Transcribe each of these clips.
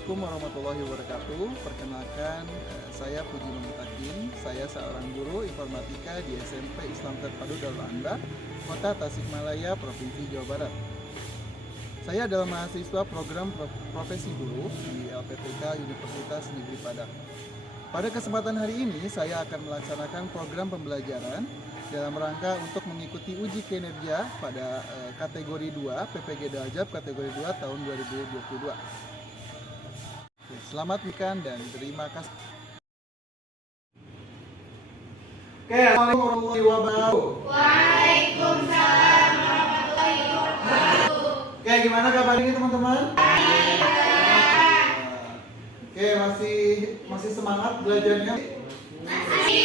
Assalamualaikum warahmatullahi wabarakatuh. Perkenalkan, saya Puji Mamutakin. Saya seorang guru informatika di SMP Islam Terpadu Darul Anda, Kota Tasikmalaya, Provinsi Jawa Barat. Saya adalah mahasiswa program profesi guru di LPTK Universitas Negeri Padang. Pada kesempatan hari ini, saya akan melaksanakan program pembelajaran dalam rangka untuk mengikuti uji kinerja pada kategori 2 PPG Daljab kategori 2 tahun 2022. Selamat makan dan terima kasih. Oke, Assalamualaikum warahmatullahi wabarakatuh. Waalaikumsalam warahmatullahi wabarakatuh. Oke, gimana kabar ini teman-teman? Oke, masih semangat belajarnya? Aski,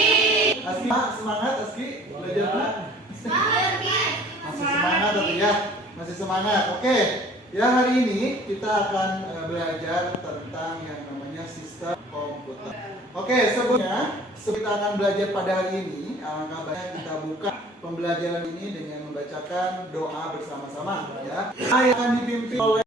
semangat Aski belajarnya? Masih semangat tapi ya? Masih semangat. Oke. Ya, hari ini kita akan belajar tentang yang namanya sistem komputer. Oke, sebelumnya kita akan belajar pada hari ini. Alangkah baiknya kita buka pembelajaran ini dengan membacakan doa bersama-sama, ya. Saya akan dipimpin oleh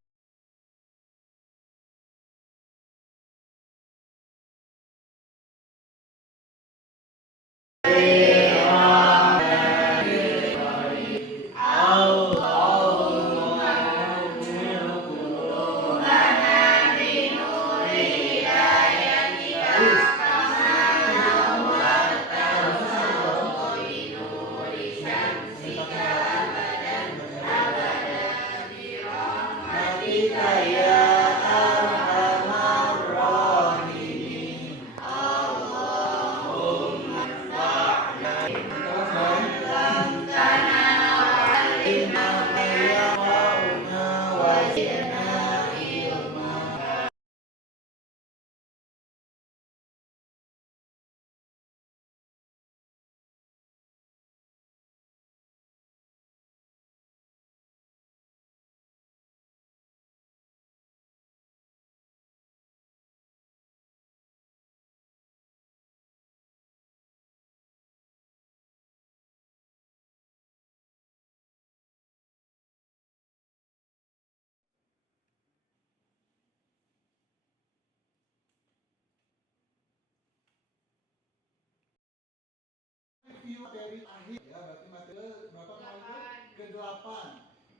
materi akhir, ya, berarti materi berapa kali itu? Ke-8.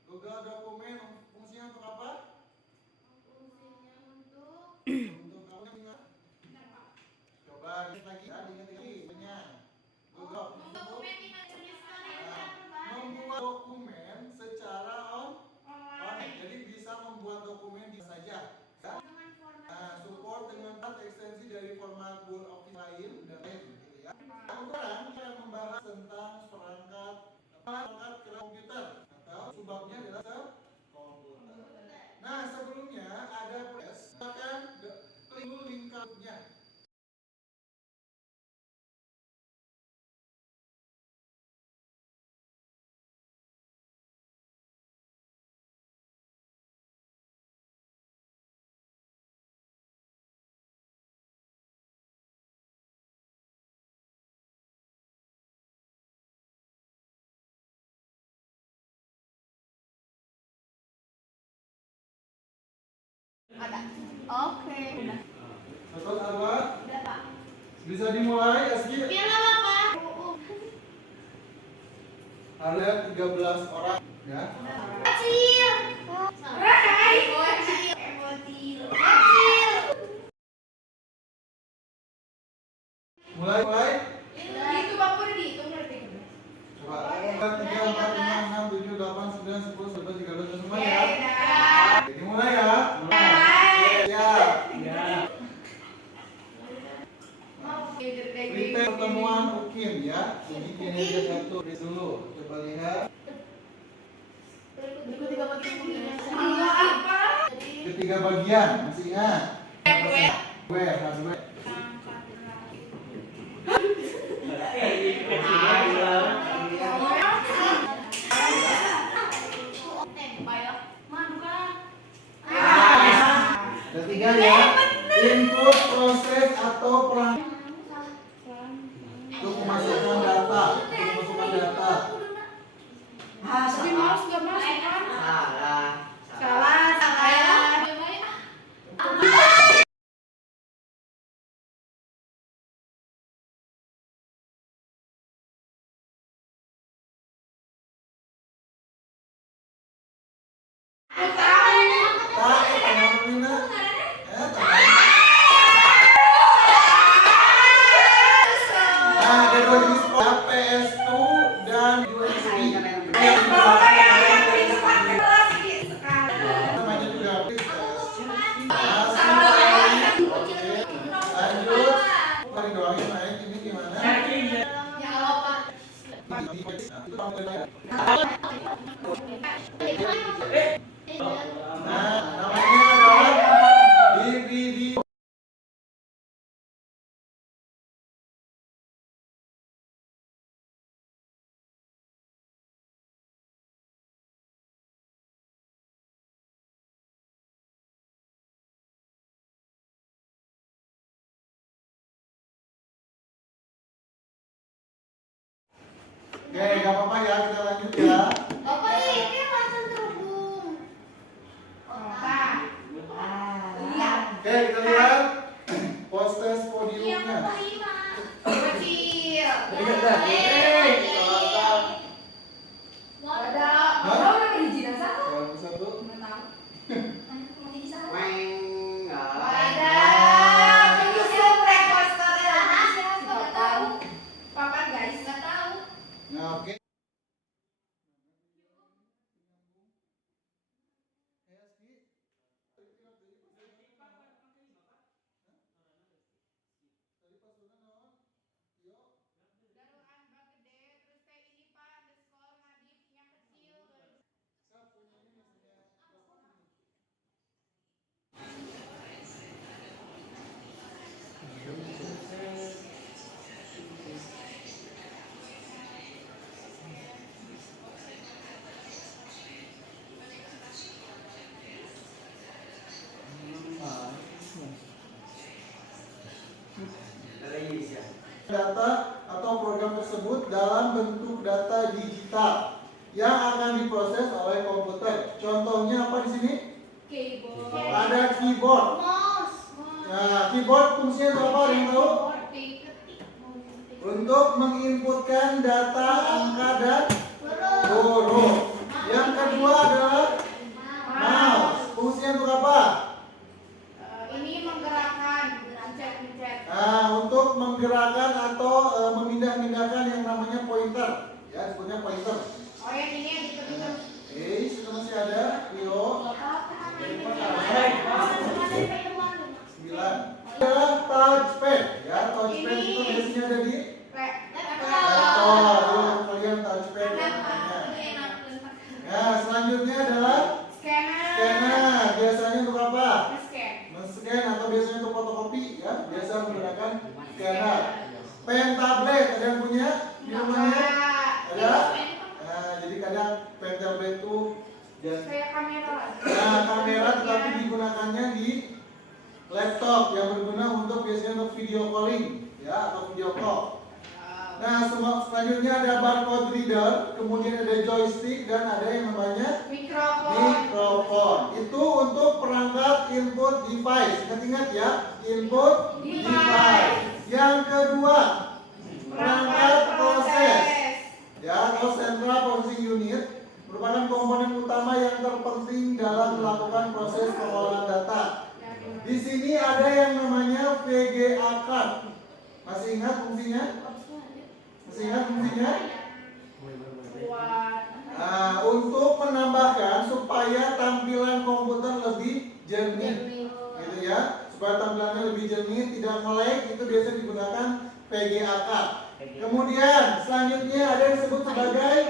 Google dokumen fungsinya untuk apa? Fungsinya untuk kamu ingat? Coba ingat lagi, ingat lagi. Google membuat dokumen secara online. Jadi bisa membuat dokumen di saja. Ya? Support dengan ekstensi dari format Word, Office lain dan lain. Ya. Sekarang kita membahas tentang perangkat komputer atau sebabnya adalah komputer. Nah, sebelumnya ada proses akan klik lingkupnya. ada. Oke. Betul, Arwa? Udah, Pak. Bisa dimulai, Aski? Biar lama, Pak. Ada 13 orang, ya. Kecil. Rai. Kecil. Kecil. Mulai. Itu Bapak udah dihitung berarti. Coba. 3, 4, 5, 6, 7, 8, 9, 10, 11, 13 semua ya. Jadi mulai ya. Kita pertemuan UKIM ya. Uji kinerja 1 dulu. Coba lihat. Ketiga bagian, masih ingat? Hardware. Ketiga ya, input, proses atau perangkat untuk memasukkan data. Tapi mouse nggak masuk kan? Salah. Oke, nggak apa-apa ya, kita lanjut ya. Bapak ini langsung terhubung. Bapak. Iya. Oke, kita lihat proses Iya, podiumnya. Bapak lima. Kecil. Ada. Hah? Orang udah hiji dan satu. Yang satu. Nggak tahu. Mau hiji satu. Enggak. Wadah, penyusul preposter ya. Siapa? Nggak tahu. Papan guys, nggak tahu. Nah, oke. Garuan bagede, terus teh ini Pak, underscore Nadif yang kecil. Televisi. Data atau program tersebut dalam bentuk data digital yang akan diproses oleh komputer. Contohnya apa di sini? Keyboard. Ada keyboard. Mouse. Nah, keyboard fungsinya itu apa? Ada yang tahu? Ketik. Untuk menginputkan data angka dan huruf. Yang kedua adalah mouse. Fungsinya untuk apa? Ini menggerakkan, mencet. Nah, untuk menggerakkan atau memindah-mindahkan yang namanya pointer. Ya, disebutnya pointer. Oh yang ini yang dipegang. Sudah masih ada? Rio. 9. Adalah touchpad. Ya, touchpad itu biasanya ada di laptop. Itu kalian touchpad ya, namanya. Nah, selanjutnya adalah scanner. Biasanya untuk apa? Men-scan atau biasanya untuk fotokopi ya. Biasa menggunakan scanner. Pen tablet ada yang punya di rumahnya? Ada? Nah, jadi kadang pen tablet itu Kayak kamera. nah, kamera tetapi digunakannya di laptop yang berguna untuk biasanya untuk video calling ya atau video call. Nah, selanjutnya ada barcode reader, kemudian ada joystick dan ada yang namanya mikrofon. Itu untuk perangkat input device. Ingat-ingat ya, input device. Yang kedua, perangkat proses. Ya, atau central processing unit merupakan komponen utama yang terpenting dalam melakukan proses pengolahan data. Di sini ada yang namanya VGA card. Masih ingat fungsinya? Masih ingat fungsinya? Nah, untuk menambahkan supaya tampilan komputer lebih jernih, gitu ya. Supaya tampilannya lebih jernih, tidak nge-lag, itu biasa digunakan VGA card. Kemudian selanjutnya ada yang disebut sebagai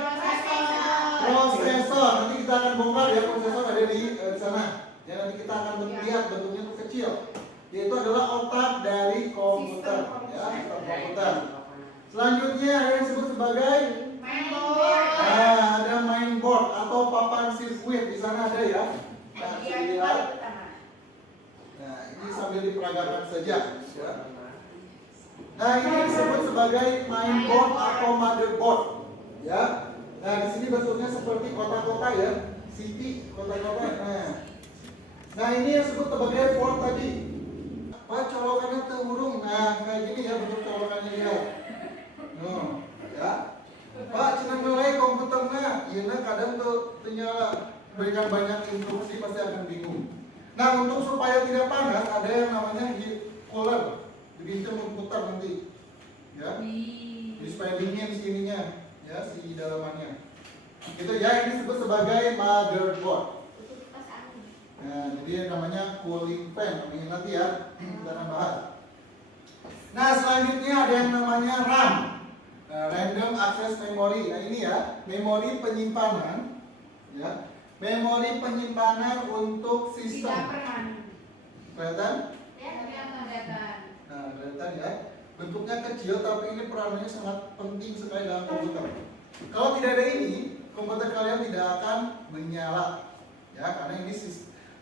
prosesor. Nanti kita akan bongkar ya, prosesor ada di sana. Ya, nanti kita akan lihat bentuknya itu kecil. Yaitu adalah otak dari komputer, ya, sistem komputer. Selanjutnya ada yang disebut sebagai ada mainboard atau papan sirkuit. Di sana ada ya. Nah, bisa dilihat. Nah, ini sambil diperagakan saja. Ya. Nah, ini disebut sebagai mainboard atau motherboard. Ya. Nah, di sini bentuknya seperti kotak-kotak ya. CD kotak-kotak. Nah, ini yang disebut sebagai port tadi. Pak, colokannya terurung. Nah, kayak gini ya bentuk colokannya dia. Ya. Pak, cina nilai komputernya, iya kadang tuh ternyala berikan banyak instruksi pasti akan bingung. Nah, untuk supaya tidak panas ada yang namanya heat cooler. Dibincang komputer nanti. Ya. Jadi supaya dingin sininya, ya si dalamannya. Itu ya, ini disebut sebagai motherboard. Nah, jadi namanya cooling fan. Nanti ya, kita akan bahas. Nah, selanjutnya ada yang namanya RAM. Random Access Memory. Nah, ini ya, memori penyimpanan. Ya, memori penyimpanan untuk sistem. Kelihatan? Nah, kelihatan ya. Bentuknya kecil, tapi ini perannya sangat penting sekali dalam komputer. Kalau tidak ada ini, komputer kalian tidak akan menyala. Ya, karena ini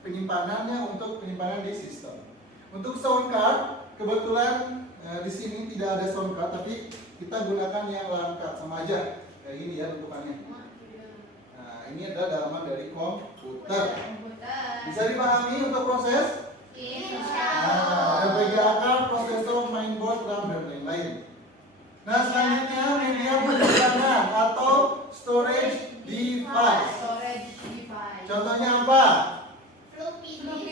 penyimpanannya untuk penyimpanan di sistem. Untuk sound card, kebetulan di sini tidak ada sound card, tapi kita gunakan yang LAN card sama aja. kayak gini ya bentukannya. Nah, ini adalah dalaman dari komputer. Bisa dipahami untuk proses? Nah, ada VGA, prosesor, mainboard, RAM, dan lain-lain. Nah, selanjutnya media penyimpanan atau storage device. Contohnya apa?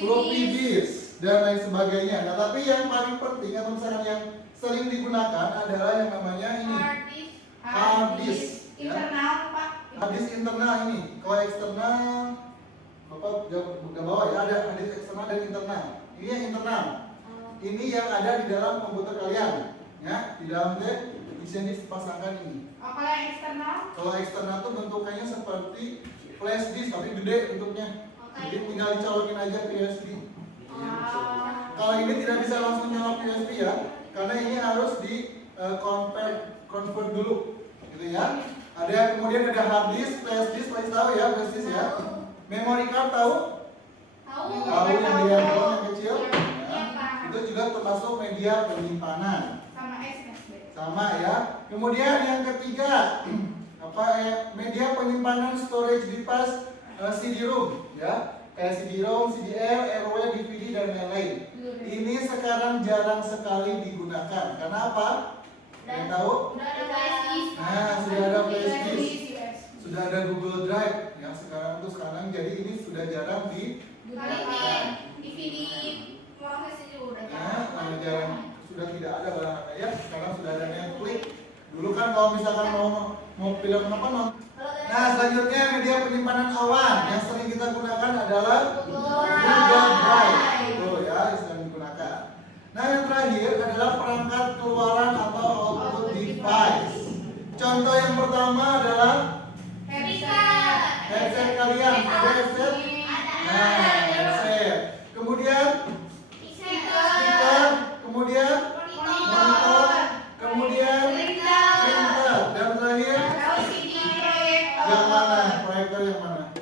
Floppy disk dan lain sebagainya. Nah, tapi yang paling penting atau misalkan yang sering digunakan adalah yang namanya ini hard disk. Internal, Pak. Hard disk internal ini. Kalau eksternal, Bapak udah bawa ya, ada hard disk eksternal dan internal. Ini yang internal. Ini yang ada di dalam komputer kalian, ya, di dalam isinya dipasangkan ini. Kalau yang eksternal? Kalau eksternal tuh bentukannya seperti flash disk tapi gede bentuknya. Jadi tinggal dicolokin aja ke USB. Kalau ini tidak bisa langsung nyolok USB ya, karena ini harus di convert dulu, gitu ya. Ada kemudian ada hard disk, flash disk, pasti tahu ya flash disk ya. Memory card tahu? Tahu yang di handphone yang kecil? Ya. Itu juga termasuk media penyimpanan. Sama SSD. Sama ya. Kemudian yang ketiga media penyimpanan storage device CD-ROM ya. Kayak CD-ROM, CDR, RW, DVD dan lain-lain. Ini sekarang jarang sekali digunakan. Karena apa? Yang tahu? Nah, sudah ada flash disk. Sudah ada Google Drive yang sekarang jadi ini sudah jarang digunakan. DVD proses itu udah Jarang sudah tidak ada barangnya ya. Sekarang sudah ada Netflix. Dulu kan kalau misalkan mau film apa nonton. Nah, selanjutnya media penyimpanan awan yang sering kita gunakan adalah Google Drive. Itu ya, yang sering digunakan. Nah, yang terakhir adalah perangkat keluaran atau output device. Contoh yang pertama adalah headset kalian. Ada headset? Nah, headset. Kemudian speaker, kemudian monitor, kemudian printer, dan terakhir yang mana? Proyektor yang mana?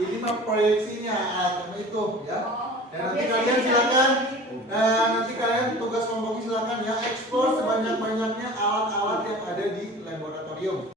Ini mah proyeksinya itu ya. Dan nanti kalian tugas kelompok silakan ya ekspor sebanyak-banyaknya alat-alat yang ada di laboratorium.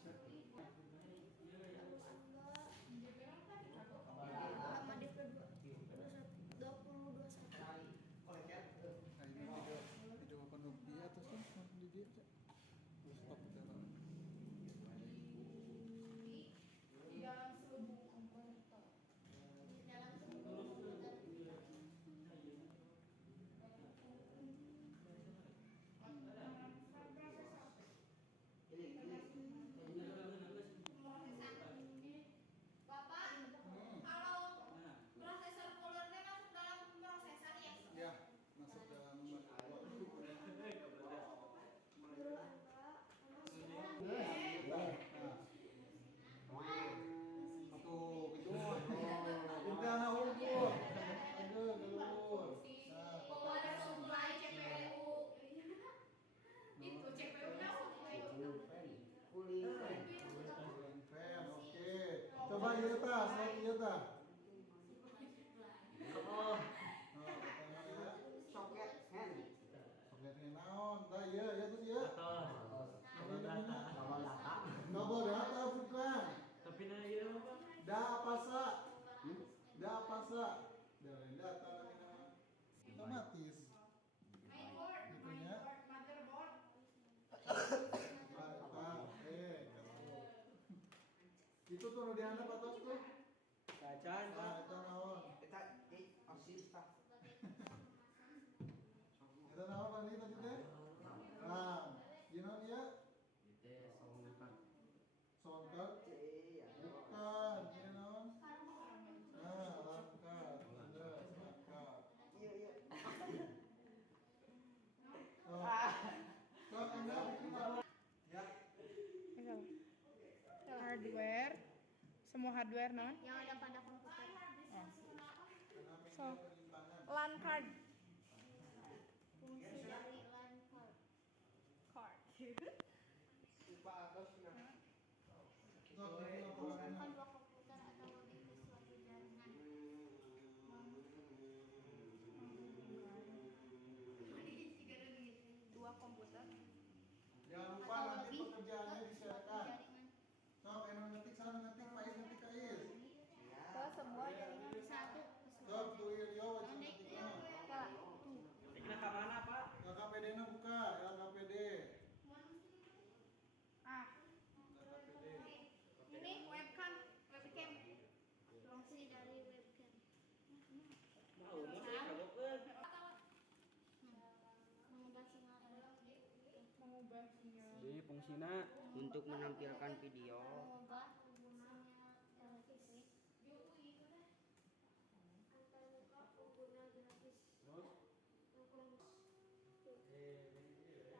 Sama dia kedua 2021. Nah ini video penuh dia terus kan di dia stop kita lah. Di dalam selubuh komputer. Di dalam komputer. Bapak, kalau prosesor coolernya masuk dalam prosesor ya? Ya, masuk dalam Guru Anda tuh gitu. Ini anak unggul. Aduh, gelur. Nah, Oh, ada supply CPU. Itu CPU-nya cooling fan, oke. Coba Yuta, saya Yuta. Oh, pertama ya. Soketnya naon? Dah ya, ya terus ya. Kabel data bukan. Tapi na iya apa? Da pasa. Da pasa. Dari data lagi nama. Otomatis. mainboard, motherboard. Itu tuh nu dihandap atas tuh. Kacan Nah, itu naon? Itu naon tadi tadi teh? Nah, gimana dia? Soundcard? Bukan, ini naon? Nah, langkah, bener, langkah. Oh, so, Anda bikin apa? Ya. Hardware, semua hardware non. yang ada pada komputer. So, LAN card. Fungsi dari LAN card. So, ini Menghubungkan apa? dua komputer atau lebih ke suatu jaringan. Dua komputer. Jangan lupa Atau nanti lebih pekerjaannya ke suatu disiapkan. jaringan. So, Eno ngetik sana ngetik, Faiz ngetik Faiz. Ke semua jaringan. Satu ke So, suatu tuh Ilio wajib ngetiknya. Ini ke mana, Pak? LKPD nya buka, LKPD. Ah, LKPD. ini webcam. fungsi dari webcam. Mau saya kagokeun. Mengubah sinyal Mengubah sinyal. Jadi fungsina untuk menampilkan video. mengubah sinyal televisi antar pengguna grafis.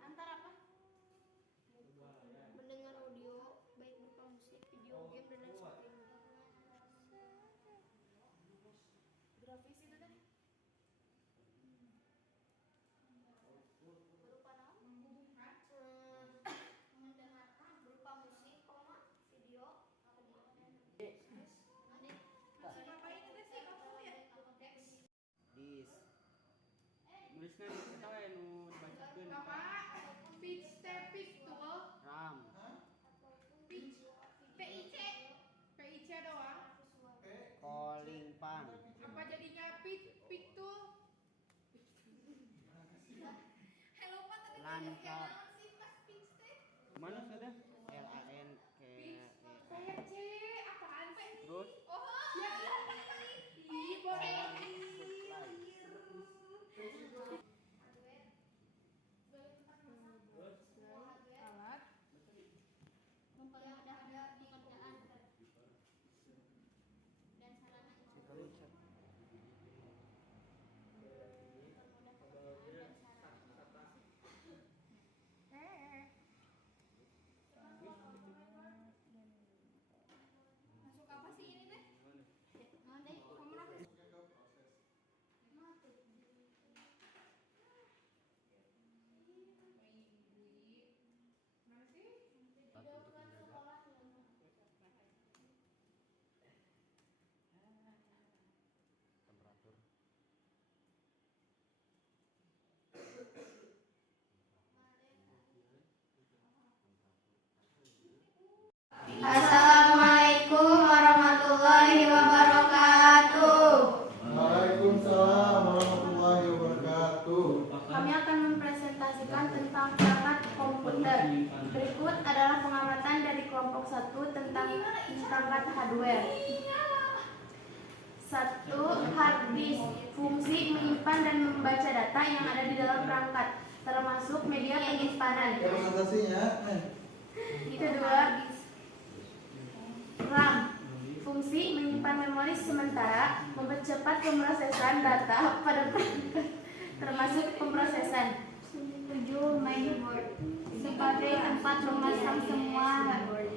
Antar apa? Mendengar audio baik berupa musik, video game dan lain sebagainya. Grafis itu tadi. Berupa apa? Menghubungkan. Mendengarkan berupa musik, video, audio dan ada Apa ini teh sih kamu ya? teks. Dis. Nulisna kita we nu dibacakeun. Bapak, pitch teh picture, RAM. Hah? pitch, PIC, PIC doang. P. Calling pan. Apa jadinya picture? Hello Pak, tadi Lancar. sih pas pitch teh. Mana sudah? LAN ke Kayak C, apaan Pak ini? Terus? Oh, ya. Ih, boleh. Alat. Mempermudah pekerjaan dan sarana mempermudah pekerjaan dan sarana komputer. Berikut adalah pengamatan dari kelompok 1 tentang perangkat hardware. 1. Hard disk. Fungsi menyimpan dan membaca data yang ada di dalam perangkat, termasuk media penyimpanan. Presentasinya. 2. RAM. Fungsi menyimpan memori sementara, mempercepat pemrosesan data pada perangkat, termasuk pemrosesan. 7. Mainboard. Sebagai tempat memasang semua hardware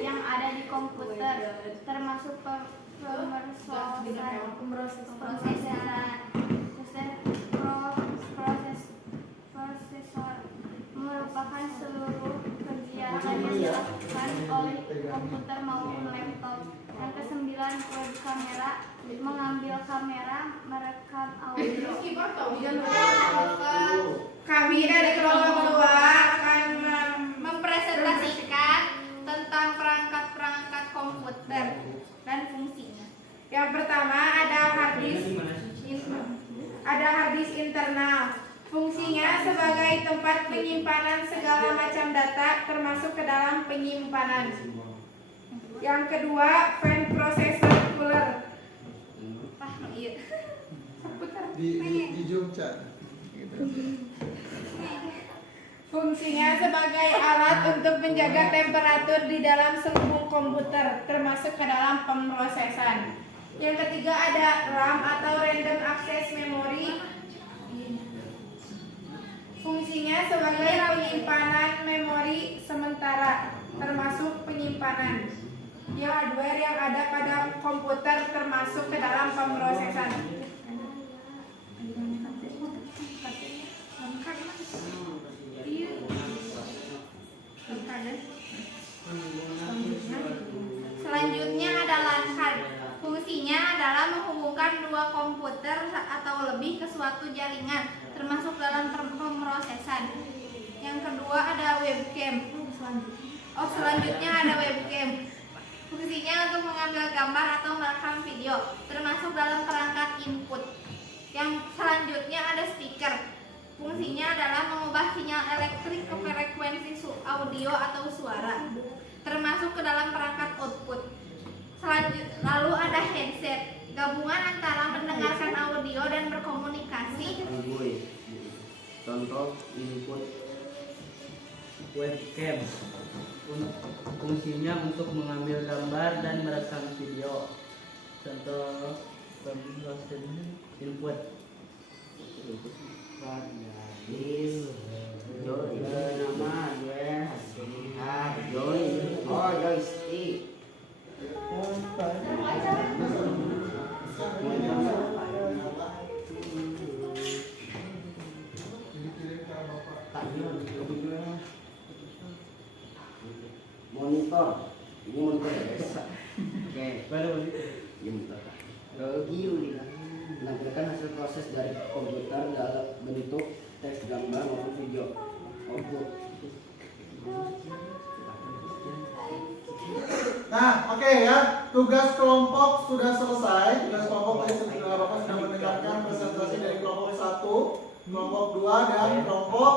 yang ada di komputer, termasuk prosesor merupakan seluruh kegiatan yang dilakukan oleh komputer maupun laptop. Yang ke-9, web kamera, mengambil kamera, merekam audio. Kami dari kelompok kedua akan mempresentasikan tentang perangkat-perangkat komputer dan fungsinya. Yang pertama ada hard disk internal. Fungsinya sebagai tempat penyimpanan segala macam data termasuk ke dalam penyimpanan. Yang kedua, fan processor cooler. Di Zoom chat. Fungsinya sebagai alat untuk menjaga temperatur di dalam selubung komputer, termasuk ke dalam pemrosesan. Yang ketiga ada RAM atau Random Access Memory. Fungsinya sebagai penyimpanan memori sementara, termasuk penyimpanan hardware yang ada pada komputer, termasuk ke dalam pemrosesan. Selanjutnya ada LAN card. Fungsinya adalah menghubungkan dua komputer atau lebih ke suatu jaringan, termasuk dalam pemrosesan. Yang kedua ada webcam. Selanjutnya ada webcam. Fungsinya untuk mengambil gambar atau merekam video, termasuk dalam perangkat input. Yang selanjutnya ada speaker. Fungsinya adalah mengubah sinyal elektrik ke frekuensi audio atau suara, termasuk ke dalam perangkat output. Lalu ada headset, gabungan antara mendengarkan audio dan berkomunikasi. Contoh input. Webcam. Fungsinya untuk mengambil gambar dan merekam video. Contoh input. Joystick. Monitor. Ini monitor ya guys. Oke. Baru Ini monitor. Menampilkan hasil proses dari komputer dalam bentuk teks, gambar maupun video. Output. Nah, oke ya, tugas kelompok sudah selesai. Tugas kelompok tadi Bapak sudah mendengarkan presentasi dari kelompok 1, kelompok 2, dan kelompok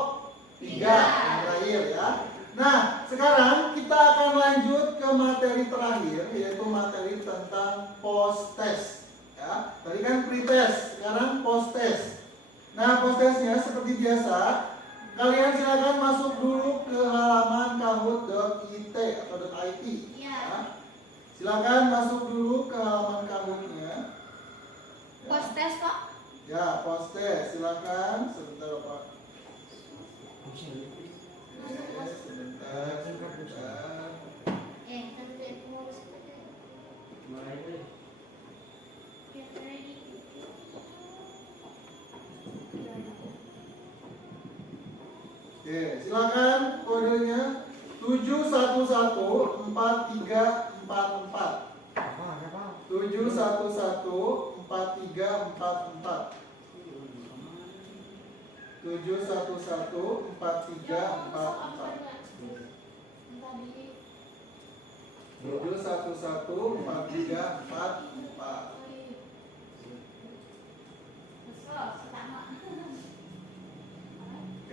3 yang terakhir ya. Nah, sekarang kita akan lanjut ke materi terakhir, yaitu materi tentang post test. Ya, tadi kan pre-test, sekarang post test. Nah, post testnya seperti biasa, kalian silakan masuk dulu ke halaman kahoot.it atau .it. Ya. Silakan masuk dulu ke halaman kahootnya. Post test Pak. Ya, post test, silakan. Sebentar Pak. Sebentar. Oke, silakan kodenya 7114344. 7114344. 7114344. 7114344.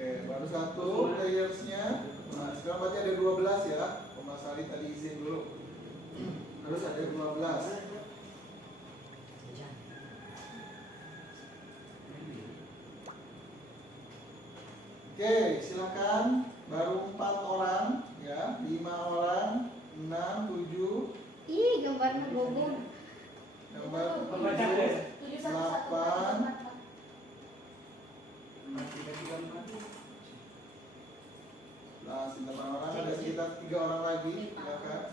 Oke, baru satu playersnya. ada 12 ya. Mas Ali tadi izin dulu. Harus ada 12. Oke, silakan. Baru 4 orang ya, 5 orang, 6, 7, Ih, gambar ngegobong. gambar 7 1 1 Nah, 8 orang, ada sekitar 3 orang lagi, silakan.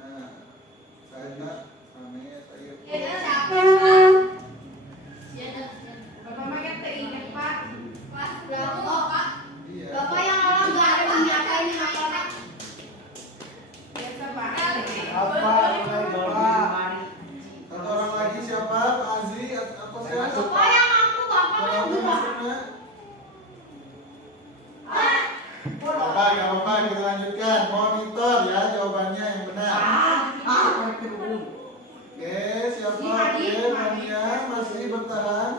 Nah, saya Ame, saya Siapa? Bapak mah kan teringat Pak. Kelas berapa Pak? iya. Bapak yang orang nggak ada menyakai ini Pak. Biasa Pak. Satu orang lagi siapa? Pak Azri atau siapa? Bapak yang aku, Bapak yang Bapak aku. maksudnya? Bapak, nggak apa-apa, kita lanjutkan. Monitor ya jawabannya yang benar. Oke, siapa? Oke, Mania masih bertahan.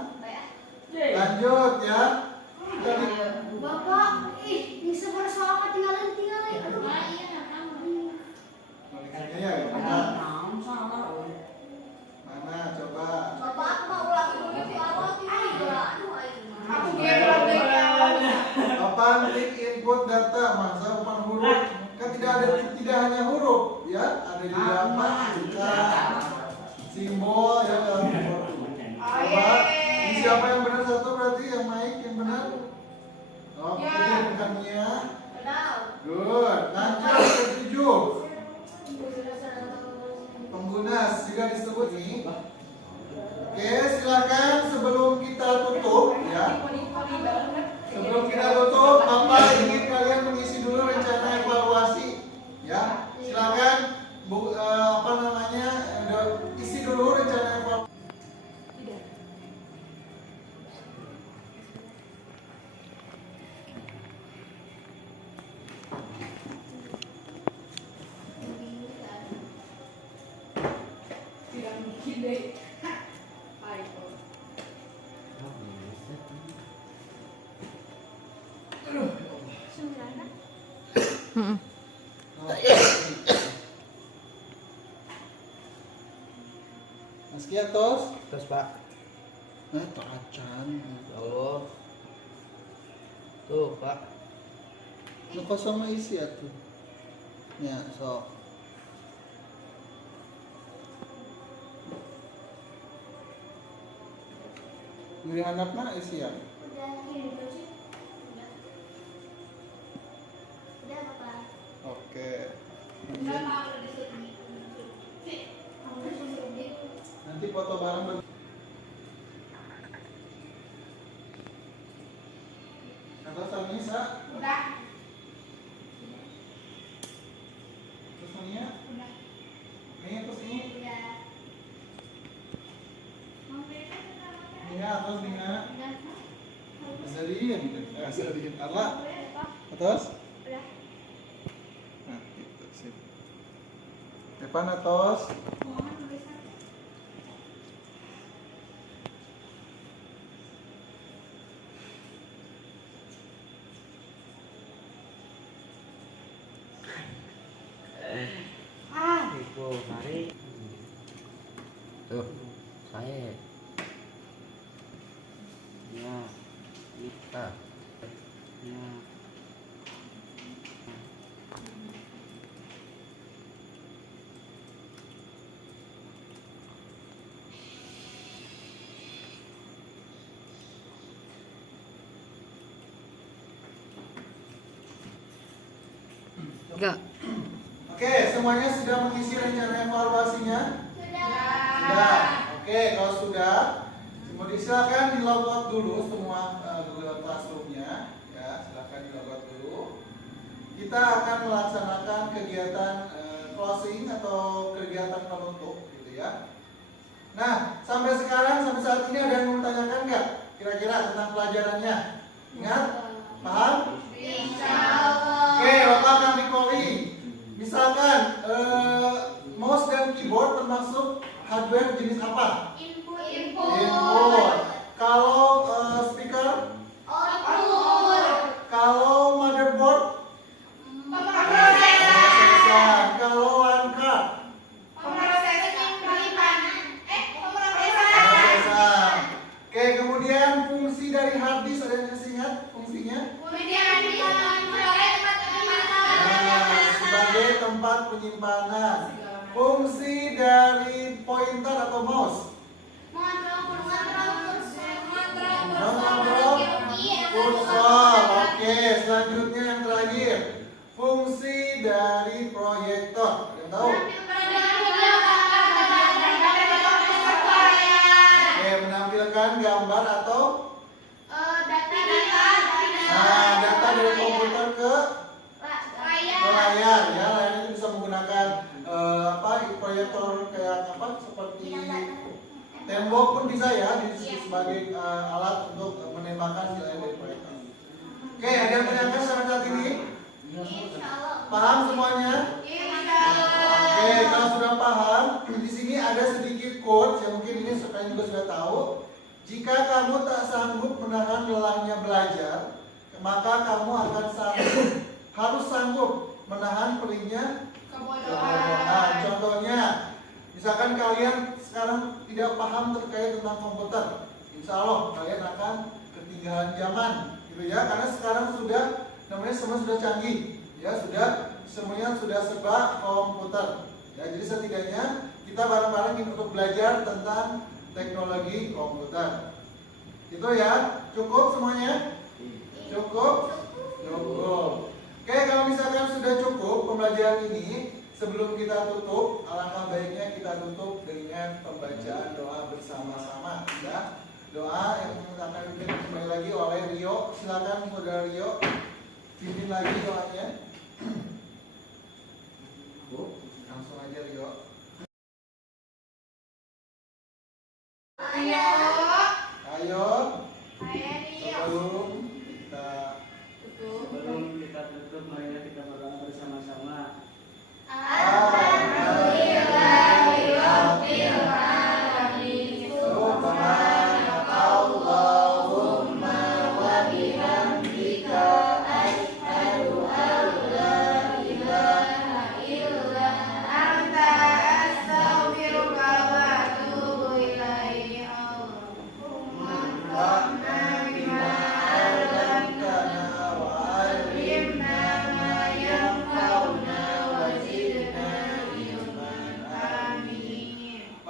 Lanjut ya. Jadi, Bapak, bisa bersoal ketinggalan. Aduh. Balikannya ya, gampang. Mana coba? Bapak, aku mau ulang dulu soal aduh. Aku dia belum dari Apa klik input data masa bukan huruf? Kan tidak hanya huruf ya, ada juga angka, simbol ya dalam huruf. Coba, ini siapa yang benar satu berarti yang naik yang benar? Oke, bukannya. Good. Lanjut ke 7. Pengguna juga disebut nih. Oke, silakan sebelum kita tutup ya. Sebelum kita tutup, Bapak ingin kalian mengisi dulu rencana evaluasi ya. Silakan isi dulu rencana evaluasi. Tidak mungkin deh. Mas Kia tos? Terus Pak. Tacan. Ya Allah. Tuh Pak. Nu kosong mah isi atuh. Ya, sok. Milih anak mah isi ya. Udah, Bapak. Oke. Udah Pak, udah disuruh. Nanti foto bareng. Kata Samisa, Udah. terus Mania, Udah. Nih terus ini, Udah. Nia terus Nia, Udah. Azalin, Arla, atas. Udah. Nah, gitu sih. Evan atas. Mohon tulisan. Ibu, mari. Tuh. Saya. Ya. Kita. Ya. Enggak. Oke, semuanya sudah mengisi rencana evaluasinya? Sudah. Oke, kalau sudah, kemudian silakan di logout dulu semua Google Classroom-nya. Ya, silakan di logout dulu. Kita akan melaksanakan kegiatan closing atau kegiatan penutup, gitu ya. Nah, sampai sekarang, sampai saat ini ada yang mau tanyakan nggak? Kira-kira tentang pelajarannya? Ingat? Paham? Oke, Bapak akan recalling. Misalkan mouse dan keyboard termasuk hardware jenis apa? Input. Kalau speaker? Kalau penyimpanan. Fungsi dari pointer atau mouse. Mengontrol kursor. Oke, selanjutnya yang terakhir. Fungsi dari proyektor. Ada yang tahu? Oke, menampilkan gambar atau data dari komputer ke layar ya. Layar itu bisa menggunakan proyektor kayak seperti tembok pun bisa ya sebagai alat untuk menembakkan nilai dari proyektor. Oke, ada yang menanyakan sampai saat ini? Paham semuanya? Oke, kalau sudah paham, di sini ada sedikit quotes yang mungkin ini kalian juga sudah tahu. Jika kamu tak sanggup menahan lelahnya belajar, maka kamu akan harus sanggup menahan perihnya kebodohan. Contohnya, misalkan kalian sekarang tidak paham terkait tentang komputer, insya Allah kalian akan ketinggalan zaman, gitu ya. Karena sekarang semua sudah canggih, ya semuanya sudah serba komputer. Ya, jadi setidaknya kita bareng-bareng untuk belajar tentang teknologi komputer. Itu ya, cukup semuanya? Cukup. Oke, kalau misalkan sudah cukup pembelajaran ini, sebelum kita tutup, alangkah baiknya kita tutup dengan pembacaan doa bersama-sama, ya. Doa yang akan dipimpin kembali lagi oleh Rio. Silakan saudara Rio, pimpin lagi doanya. Langsung aja Rio. Ayo. Sebelum kita tutup, marilah kita berdoa bersama-sama.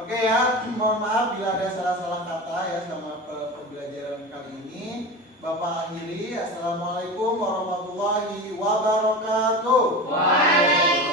Oke ya, mohon maaf bila ada salah-salah kata ya sama pembelajaran kali ini. Bapak akhiri, Assalamualaikum warahmatullahi wabarakatuh. Waalaikumsalam.